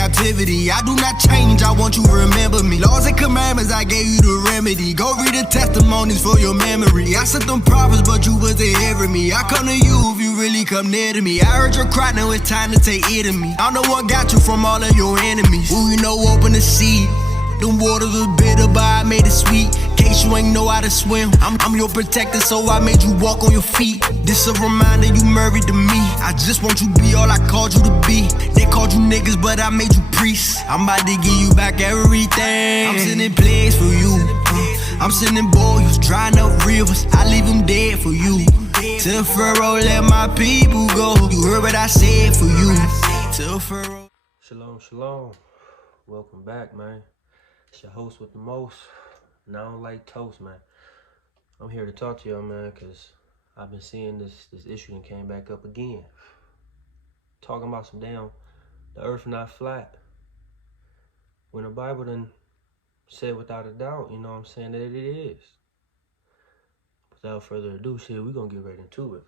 captivity. I do not change, I want you to remember me. Laws and commandments, I gave you the remedy. Go read the testimonies for your memory. I sent them prophets, but you wasn't hearing me. I come to you if you really come near to me. I heard your cry, now it's time to take it to me. I know what got you from all of your enemies. Ooh, you know, open the sea. Them waters was bitter, but I made it sweet. Case you ain't know how to swim, I'm your protector, so I made you walk on your feet. This a reminder you married to me. I just want you to be all I called you to be. They called you niggas, but I made you priests. I'm about to give you back everything. I'm sending plagues for you. I'm sending boys, drying up rivers. I leave them dead for you. Tell Pharaoh, let my people go. You heard what I said for you. Tell Pharaoh. Shalom, shalom. Welcome back, man. It's your host with the most. And I don't like toast, man. I'm here to talk to y'all, man, because I've been seeing this issue and came back up again. Talking about some damn, the earth not flat. When the Bible done said without a doubt, you know what I'm saying, that it is. Without further ado, shit, we're going to get right into it.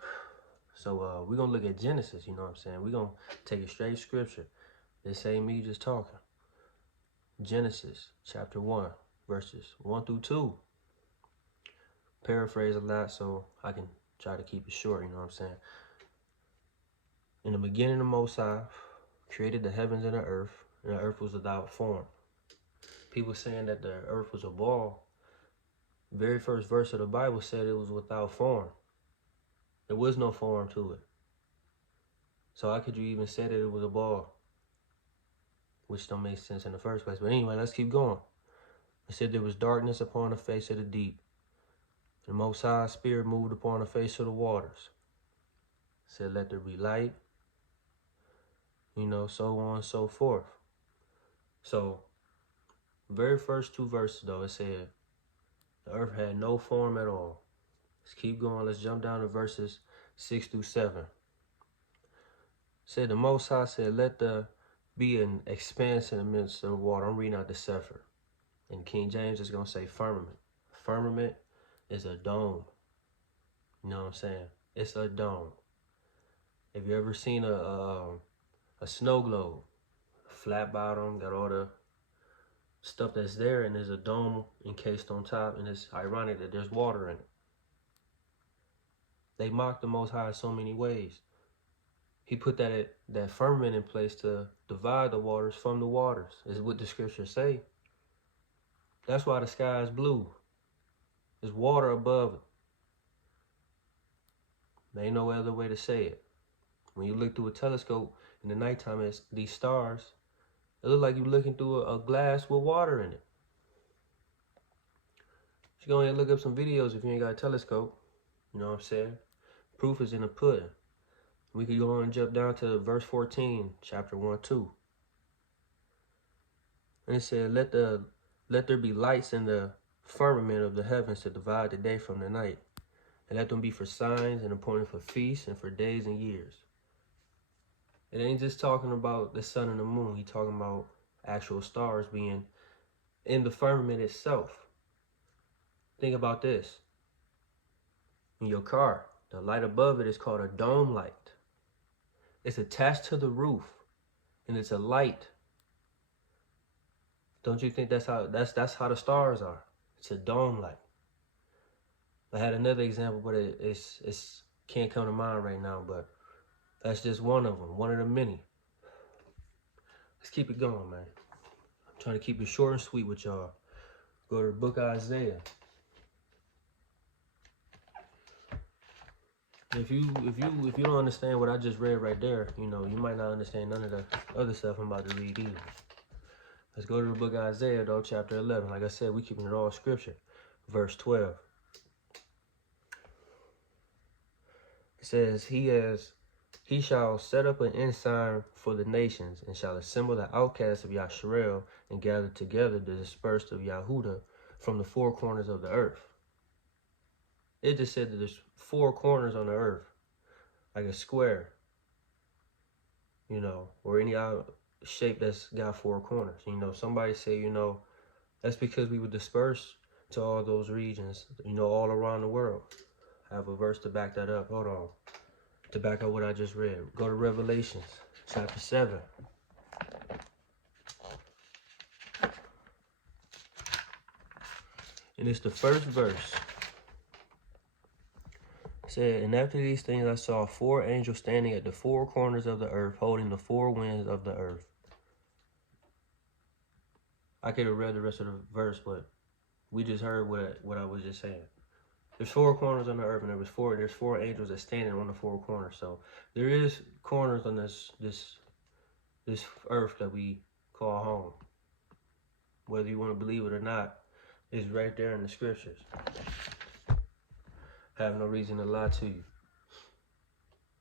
So we're going to look at Genesis, you know what I'm saying. We're going to take a straight scripture. This ain't me just talking. Genesis chapter 1, verses 1 through 2. Paraphrase a lot so I can try to keep it short, you know what I'm saying. In the beginning, the Most High created the heavens and the earth was without form. People saying that the earth was a ball. Very first verse of the Bible said it was without form. There was no form to it. So how could you even say that it was a ball? Which don't make sense in the first place. But anyway, let's keep going. It said there was darkness upon the face of the deep. The Most High Spirit moved upon the face of the waters. It said, let there be light. You know, so on and so forth. So, very first two verses, though, it said, the earth had no form at all. Let's keep going. Let's jump down to verses 6 through 7. It said, the Most High said, let there be an expanse in the midst of the water. I'm reading out the Sefer. And King James is going to say firmament. Firmament is a dome. You know what I'm saying? It's a dome. Have you ever seen a snow globe? Flat bottom, got all the stuff that's there, and there's a dome encased on top, and it's ironic that there's water in it. They mock the Most High in so many ways. He put that firmament in place to divide the waters from the waters, is what the scriptures say. That's why the sky is blue. There's water above it. There ain't no other way to say it. When you look through a telescope in the nighttime, it's these stars. It looks like you're looking through a glass with water in it. You go ahead and look up some videos if you ain't got a telescope. You know what I'm saying? Proof is in the pudding. We could go on and jump down to verse 14, chapter 1, 2. And it said, let there be lights in the firmament of the heavens to divide the day from the night. And let them be for signs and appointed for feasts and for days and years. It ain't just talking about the sun and the moon. He's talking about actual stars being in the firmament itself. Think about this. In your car, the light above it is called a dome light. It's attached to the roof, and it's a light. Don't you think that's how the stars are? It's a dome light. I had another example, but it's can't come to mind right now, but that's just one of them, one of the many. Let's keep it going, man. I'm trying to keep it short and sweet with y'all. Go to the book of Isaiah. If you don't understand what I just read right there, you know, you might not understand none of the other stuff I'm about to read either. Let's go to the book of Isaiah, though, chapter 11. Like I said, we keeping it all scripture. Verse 12. It says, He shall set up an ensign for the nations, and shall assemble the outcasts of Yasharel, and gather together the dispersed of Yahudah from the four corners of the earth. It just said that there's four corners on the earth, like a square, you know, or any shape that's got four corners. You know, somebody say, you know, that's because we were dispersed to all those regions, you know, all around the world. I have a verse to back that up. Hold on. To back up what I just read. Go to Revelations chapter 7. And it's the first verse. It said, and after these things I saw 4 angels standing at the 4 corners of the earth, holding the 4 winds of the earth. I could have read the rest of the verse, but we just heard what I was just saying. There's 4 corners on the earth, and there's 4 angels that standing on the 4 corners. So there is corners on this earth that we call home. Whether you want to believe it or not, it's right there in the scriptures. Have no reason to lie to you.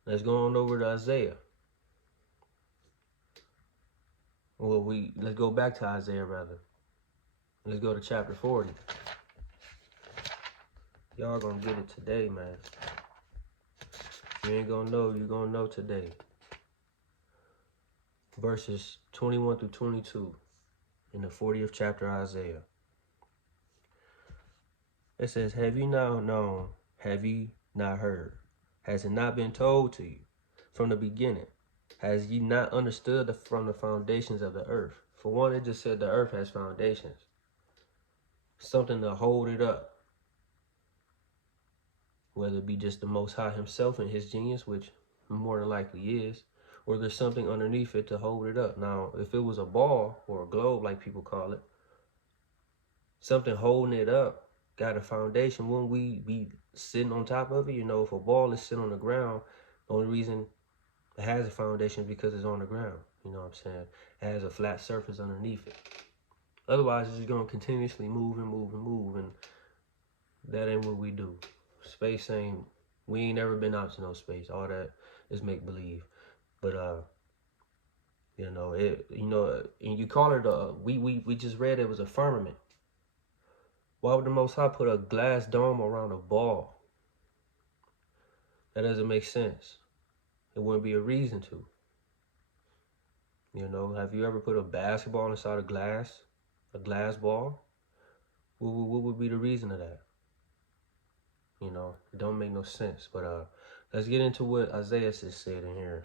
Let's go on over to Isaiah. Well, let's go back to Isaiah rather. Let's go to chapter 40. Y'all gonna get it today, man. You ain't gonna know, you're gonna know today. Verses 21 through 22 in the 40th chapter of Isaiah. It says, have you not known? Have you not heard? Has it not been told to you from the beginning? Has ye not understood from the foundations of the earth? For one, it just said the earth has foundations. Something to hold it up. Whether it be just the Most High himself and his genius, which more than likely is, or there's something underneath it to hold it up. Now, if it was a ball or a globe, like people call it, something holding it up, got a foundation, wouldn't we be sitting on top of it? You know, if a ball is sitting on the ground, the only reason it has a foundation is because it's on the ground. You know what I'm saying? It has a flat surface underneath it. Otherwise, it's just going to continuously move and move and move, and that ain't what we do. Space we ain't never been out to no space. All that is make-believe. But, and you call it we just read it was a firmament. Why would the Most High put a glass dome around a ball? That doesn't make sense. It wouldn't be a reason to. You know, have you ever put a basketball inside a glass ball? What would be the reason of that? You know, it don't make no sense. But let's get into what Isaiah just said in here.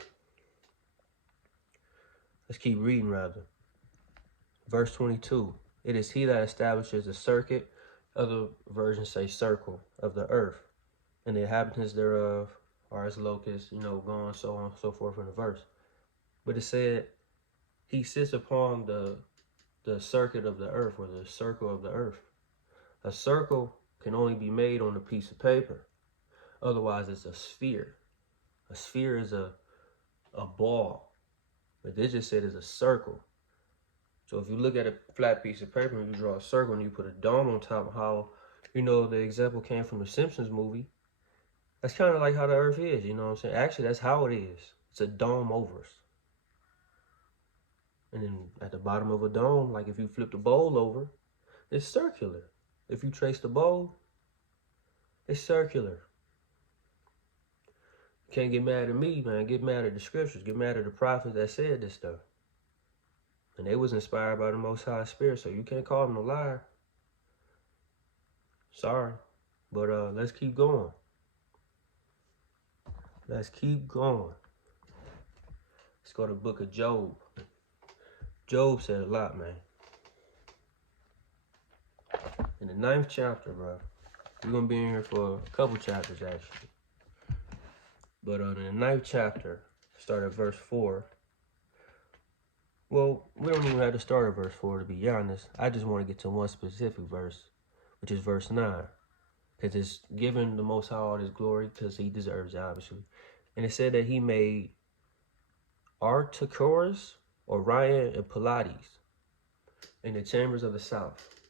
Let's keep reading, rather. Verse 22. It is he that establishes the circuit. Other versions say circle of the earth. And the inhabitants thereof are as locusts, you know, going so on and so forth in the verse. But it said he sits upon the circuit of the earth, or the circle of the earth. A circle can only be made on a piece of paper. Otherwise, it's a sphere. A sphere is a ball. But they just said it's a circle. So if you look at a flat piece of paper and you draw a circle and you put a dome on top of how, you know, the example came from the Simpsons movie, that's kind of like how the earth is, you know what I'm saying? Actually, that's how it is. It's a dome over us. And then at the bottom of a dome, like if you flip the bowl over, it's circular. If you trace the bowl, it's circular. You can't get mad at me, man. Get mad at the scriptures. Get mad at the prophets that said this stuff. And they was inspired by the Most High Spirit, so you can't call them a liar. Sorry. But let's keep going. Let's keep going. Let's go to the book of Job. Job said a lot, man. In the 9th chapter, bro. We're going to be in here for a couple chapters, actually. But in the 9th chapter, start at verse 4. Well, we don't even have to start at verse 4, to be honest. I just want to get to one specific verse, which is verse 9. Because it's giving the Most High all his glory, because he deserves it, obviously. And it said that he made Arcturus, Orion, and Pleiades in the chambers of the south.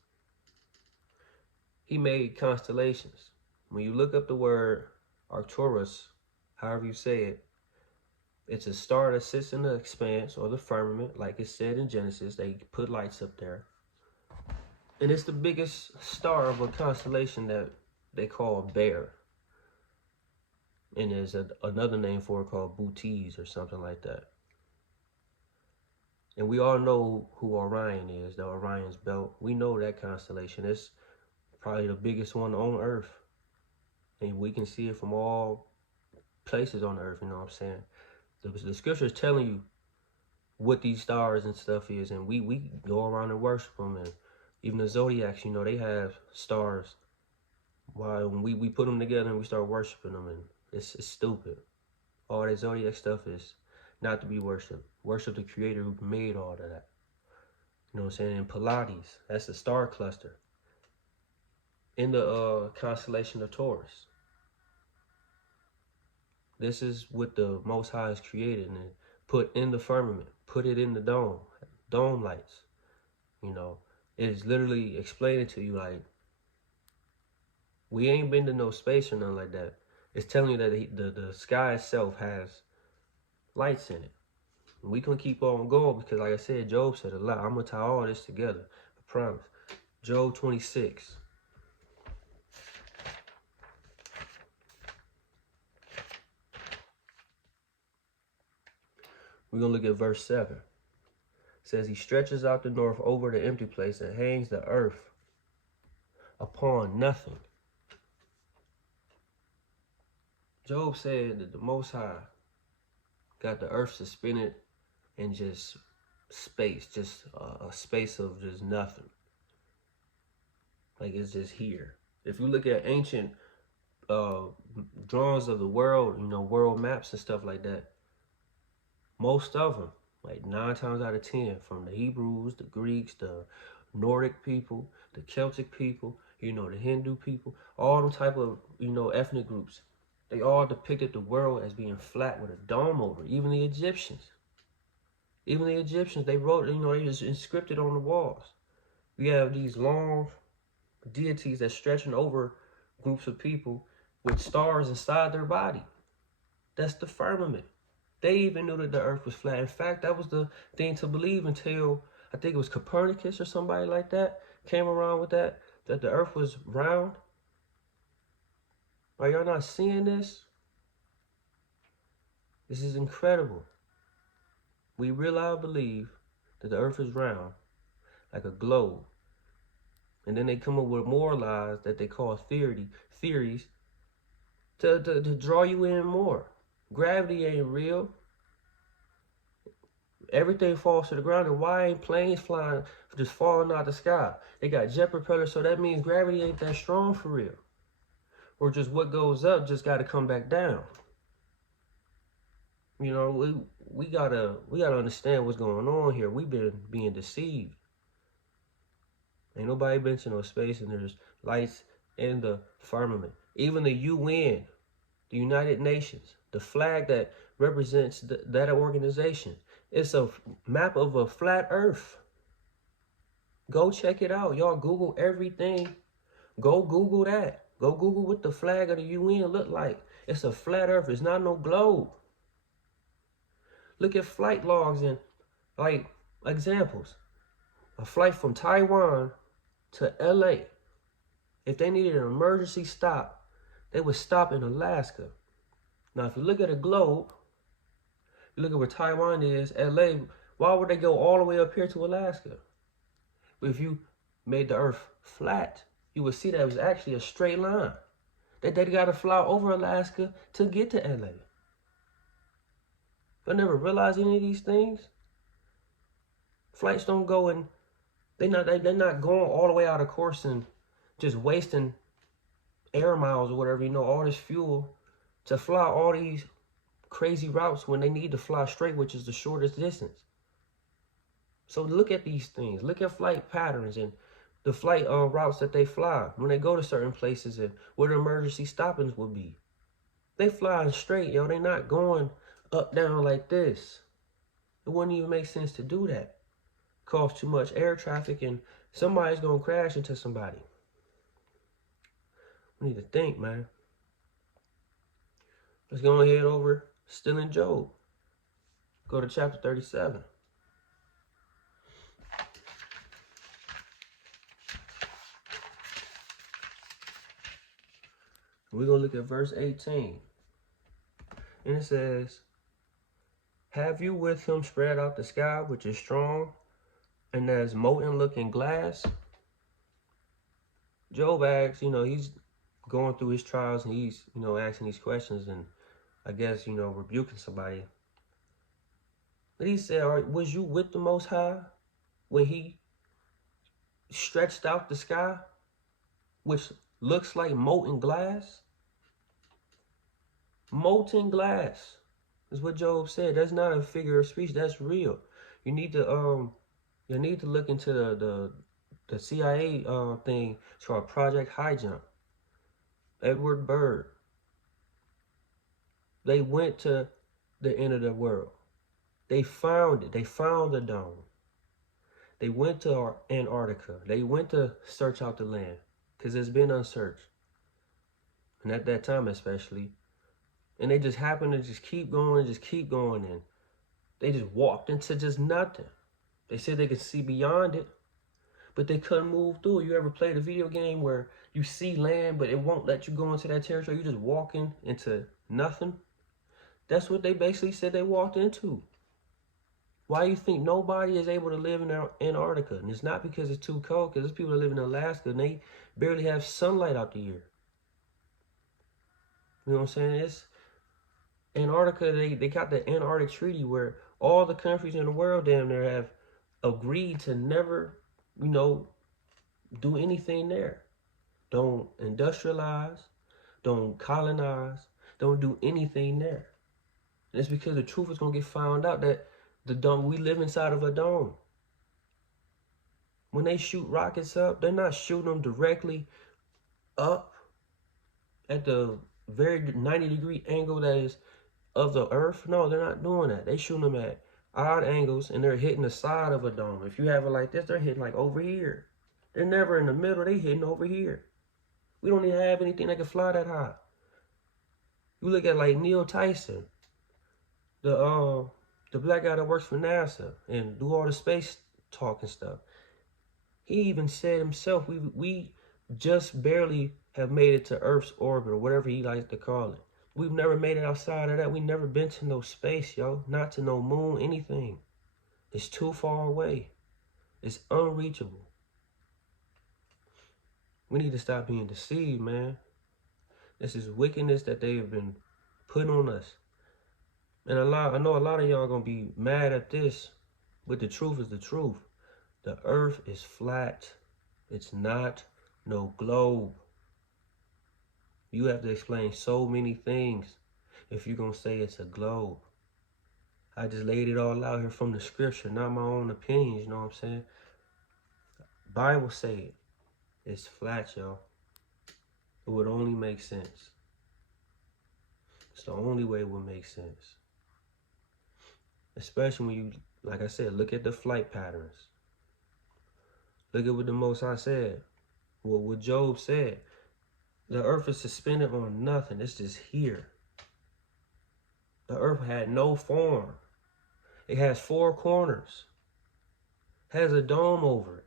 He made constellations. When you look up the word Arcturus, however you say it, it's a star that sits in the expanse or the firmament, like it said in Genesis. They put lights up there. And it's the biggest star of a constellation that they call Bear. And there's another name for it called Bootes or something like that. And we all know who Orion is, the Orion's belt. We know that constellation. It's probably the biggest one on Earth. And we can see it from all places on Earth, you know what I'm saying? The scripture is telling you what these stars and stuff is, and we go around and worship them, and Even the zodiacs, you know, they have stars. Why when we put them together and we start worshiping them, and it's stupid. All that zodiac stuff is not to be worshipped. Worship the creator who made all of that. You know what I'm saying? And Pilates, that's the star cluster in the constellation of Taurus. This is what the Most High has created and put in the firmament, put it in the dome lights. You know, it is literally explaining to you like, we ain't been to no space or nothing like that. It's telling you that the sky itself has lights in it. And we can keep on going because, like I said, Job said a lot. I'm going to tie all this together. I promise. Job 26. We're going to look at verse 7. It says, he stretches out the north over the empty place and hangs the earth upon nothing. Job said that the Most High got the earth suspended in just space, just a space of just nothing. Like it's just here. If you look at ancient drawings of the world, you know, world maps and stuff like that, most of them, like 9 times out of 10, from the Hebrews, the Greeks, the Nordic people, the Celtic people, you know, the Hindu people, all them type of, you know, ethnic groups, they all depicted the world as being flat with a dome over it. Even the Egyptians. Even the Egyptians, they wrote, you know, they just inscripted on the walls. We have these long deities that's stretching over groups of people with stars inside their body. That's the firmament. They even knew that the earth was flat. In fact, that was the thing to believe until, I think it was Copernicus or somebody like that, came around with that the earth was round. Are y'all not seeing this? This is incredible. We really believe that the earth is round, like a globe. And then they come up with more lies that they call theories to draw you in more. Gravity ain't real. Everything falls to the ground. And why ain't planes flying, just falling out the sky? They got jet propellers, so that means gravity ain't that strong for real. Or just what goes up just got to come back down. You know, we gotta understand what's going on here. We've been being deceived. Ain't nobody been to no space, and there's lights in the firmament. Even the UN, the United Nations, the flag that represents that organization, it's a map of a flat earth. Go check it out. Y'all Google everything. Go Google that. Go Google what the flag of the UN look like. It's a flat earth. It's not no globe. Look at flight logs and, like, examples. A flight from Taiwan to LA. If they needed an emergency stop, they would stop in Alaska. Now, if you look at a globe, you look at where Taiwan is, LA, why would they go all the way up here to Alaska? But if you made the earth flat, you would see that it was actually a straight line. That they got to fly over Alaska to get to LA. I never realized any of these things. Flights don't go and they're not going all the way out of course and just wasting air miles or whatever, you know, all this fuel to fly all these crazy routes when they need to fly straight, which is the shortest distance. So look at these things. Look at flight patterns and the flight routes that they fly when they go to certain places and where the emergency stoppings would be. They flying straight, yo. They not going up, down like this. It wouldn't even make sense to do that. Cause too much air traffic and somebody's going to crash into somebody. We need to think, man. Let's go ahead over still in Job. Go to chapter 37. We're going to look at verse 18. And it says, have you with him spread out the sky, which is strong, and as molten looking glass? Job asks, you know, he's going through his trials and he's, you know, asking these questions and I guess, you know, rebuking somebody. But he said, was you with the Most High when he stretched out the sky, which looks like molten glass. Molten glass is what Job said. That's not a figure of speech. That's real. You need to look into the CIA thing. It's called Project High Jump. Edward Byrd. They went to the end of the world. They found it. They found the dome. They went to Antarctica. They went to search out the land because it's been unsearched. And at that time especially. And they just happened to just keep going. And they just walked into just nothing. They said they could see beyond it, but they couldn't move through it. You ever played a video game where you see land, but it won't let you go into that territory? You're just walking into nothing. That's what they basically said they walked into. Why do you think nobody is able to live in Antarctica? And it's not because it's too cold, because there's people that live in Alaska and they barely have sunlight out the year. You know what I'm saying? It's Antarctica, they got the Antarctic Treaty where all the countries in the world damn near have agreed to never, do anything there. Don't industrialize, don't colonize, don't do anything there. And it's because the truth is going to get found out that the dome, we live inside of a dome. When they shoot rockets up, they're not shooting them directly up at the very 90-degree angle that is of the earth. No, they're not doing that. They shooting them at odd angles and they're hitting the side of a dome. If you have it like this, they're hitting like over here. They're never in the middle, they hitting over here. We don't even have anything that can fly that high. You look at like Neil Tyson, the black guy that works for NASA and do all the space talk and stuff. He even said himself, we just barely have made it to Earth's orbit, or whatever he likes to call it. We've never made it outside of that. We've never been to no space, yo. Not to no moon, anything. It's too far away. It's unreachable. We need to stop being deceived, man. This is wickedness that they have been putting on us. And I know a lot of y'all are going to be mad at this, but the truth is the truth. The earth is flat. It's not no globe. You have to explain so many things if you're going to say it's a globe. I just laid it all out here from the scripture, not my own opinions, you know what I'm saying? Bible say it. It's flat, y'all. It would only make sense. It's the only way it would make sense. Especially when you, like I said, look at the flight patterns. Look at what the Most High said. What Job said. The earth is suspended on nothing. It's just here. The earth had no form. It has 4 corners. Has a dome over it.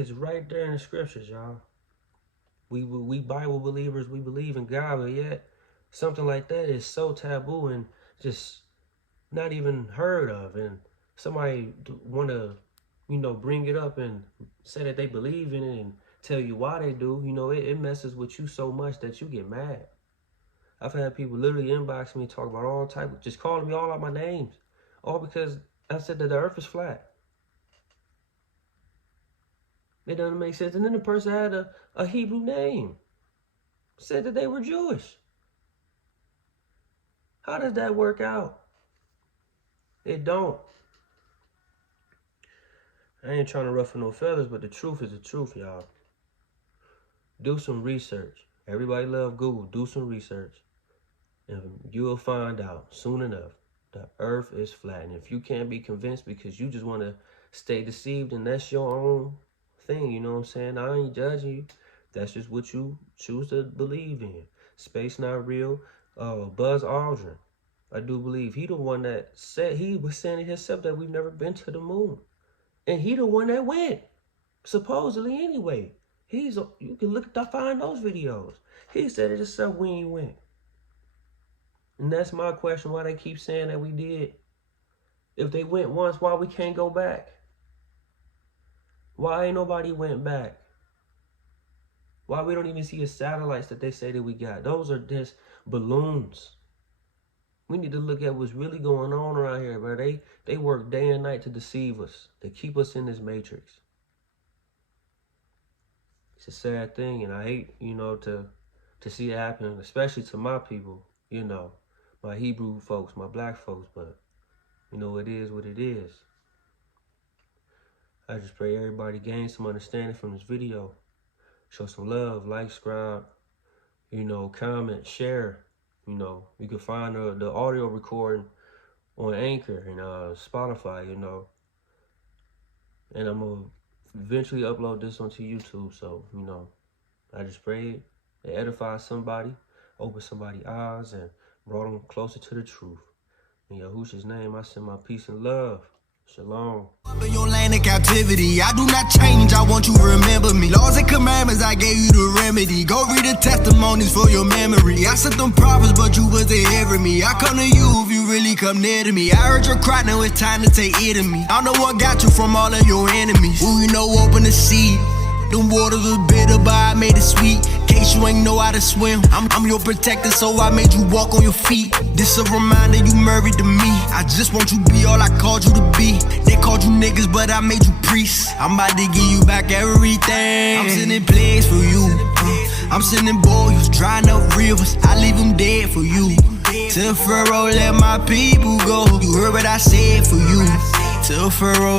It's right there in the scriptures, y'all. We Bible believers, we believe in God, but yet something like that is so taboo and just not even heard of. And somebody want to, bring it up and say that they believe in it and tell you why they do. It messes with you so much that you get mad. I've had people literally inbox me, talk about all type of, just calling me all out my names, all because I said that the earth is flat. It doesn't make sense. And then the person had a Hebrew name, said that they were Jewish. How does that work out? It don't. I ain't trying to ruffle no feathers, but the truth is the truth, y'all. Do some research. Everybody love Google. Do some research. And you'll find out soon enough the earth is flat. And if you can't be convinced because you just want to stay deceived, and that's your own thing, you know what I'm saying? I ain't judging you. That's just what you choose to believe in. Space not real. Buzz Aldrin, I do believe he the one that said, he was saying it himself that we've never been to the moon. And he the one that went, supposedly anyway. You can look at find those videos. He said it himself when he went. And that's my question, why they keep saying that we did. If they went once, why we can't go back? Why ain't nobody went back? Why we don't even see the satellites that they say that we got? Those are just balloons. We need to look at what's really going on around here, bro. They work day and night to deceive us, to keep us in this matrix. It's a sad thing, and I hate, to see it happen, especially to my people, my Hebrew folks, my black folks, but, it is what it is. I just pray everybody gains some understanding from this video. Show some love, like, subscribe, comment, share. You can find the audio recording on Anchor and Spotify, and I'm going to eventually upload this onto YouTube. So, I just pray it edify somebody, open somebody's eyes, and brought them closer to the truth. In Yahushua's name, I send my peace and love. Shalom. In your land of captivity, I do not change, I want you to remember me. Laws and commandments, I gave you the remedy. Go read the testimonies for your memory. I sent them prophets, but you wasn't hearing me. I come to you if you really come near to me. I heard your cry, now it's time to take it of me. I know what got you from all of your enemies. Who open the sea. Them waters was bitter, but I made it sweet. Case you ain't know how to swim, I'm your protector, so I made you walk on your feet. This a reminder you married to me. I just want you to be all I called you to be. They called you niggas, but I made you priests. I'm about to give you back everything. I'm sending plagues for you. I'm sending boils, drying up rivers. I leave them dead for you. Tell Pharaoh, let my people go. You heard what I said for you. Tell Pharaoh.